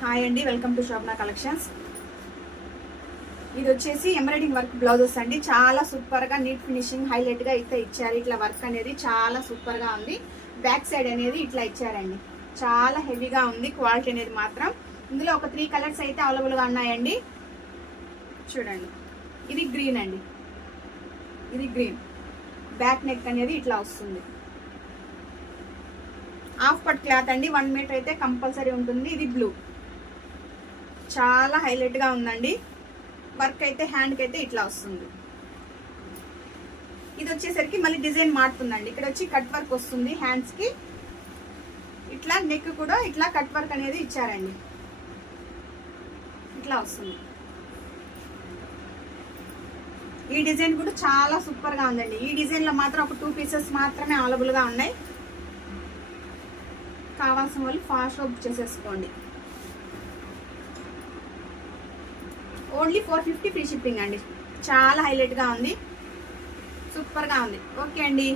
Hi అండి, welcome to Shobhana collections. ఇది వచ్చేసి ఎంబ్రాయిడింగ్ వర్క్ బ్లౌజెస్ అండి. చాలా సూపర్ గా నీట్ ఫినిషింగ్ హైలైట్ గా అయితే ఇచ్చారు. ఇట్లా వర్క్ అనేది చాలా సూపర్ గా ఉంది. బ్యాక్ సైడ్ అనేది ఇట్లా ఇచ్చారండి. చాలా హెవీగా ఉంది క్వాలిటీ అనేది మాత్రం. ఇందులో ఒక 3 కలర్స్ అయితే అవైలబుల్ గా ఉన్నాయండి. చూడండి, ఇది గ్రీన్ అండి, ఇది గ్రీన్. బ్యాక్ నెక్ అనేది ఇట్లా వస్తుంది. హాఫ్ పట్ క్లాత్ అండి, 1 మీటర్ అయితే కంపల్సరీ ఉంటుంది. ఇది బ్లూ, చాలా హైలైట్ గా ఉందండి. వర్క్ అయితే హ్యాండ్ కి అయితే ఇట్లా వస్తుంది. ఇది వచ్చేసరికి మళ్ళీ డిజైన్ మారుతుందండి. ఇక్కడ వచ్చి కట్ వర్క్ వస్తుంది హ్యాండ్స్ కి. ఇట్లా నెక్ కూడా ఇట్లా కట్ వర్క్ అనేది ఇచ్చారండి. ఇట్లా వస్తుంది. ఈ డిజైన్ కూడా చాలా సూపర్ గా ఉందండి. ఈ డిజైన్ లో మాత్రం ఒక 2 పీసెస్ మాత్రమే అవైలబుల్ గా ఉన్నాయి. కావాల్సిన వాళ్ళు ఫాస్ట్ బుక్ చేసేసుకోండి. ఓన్లీ 450 ఫ్రీ షిప్పింగ్ అండి. చాలా హైలైట్ గా ఉంది, సూపర్ గా ఉంది. ఓకే అండి.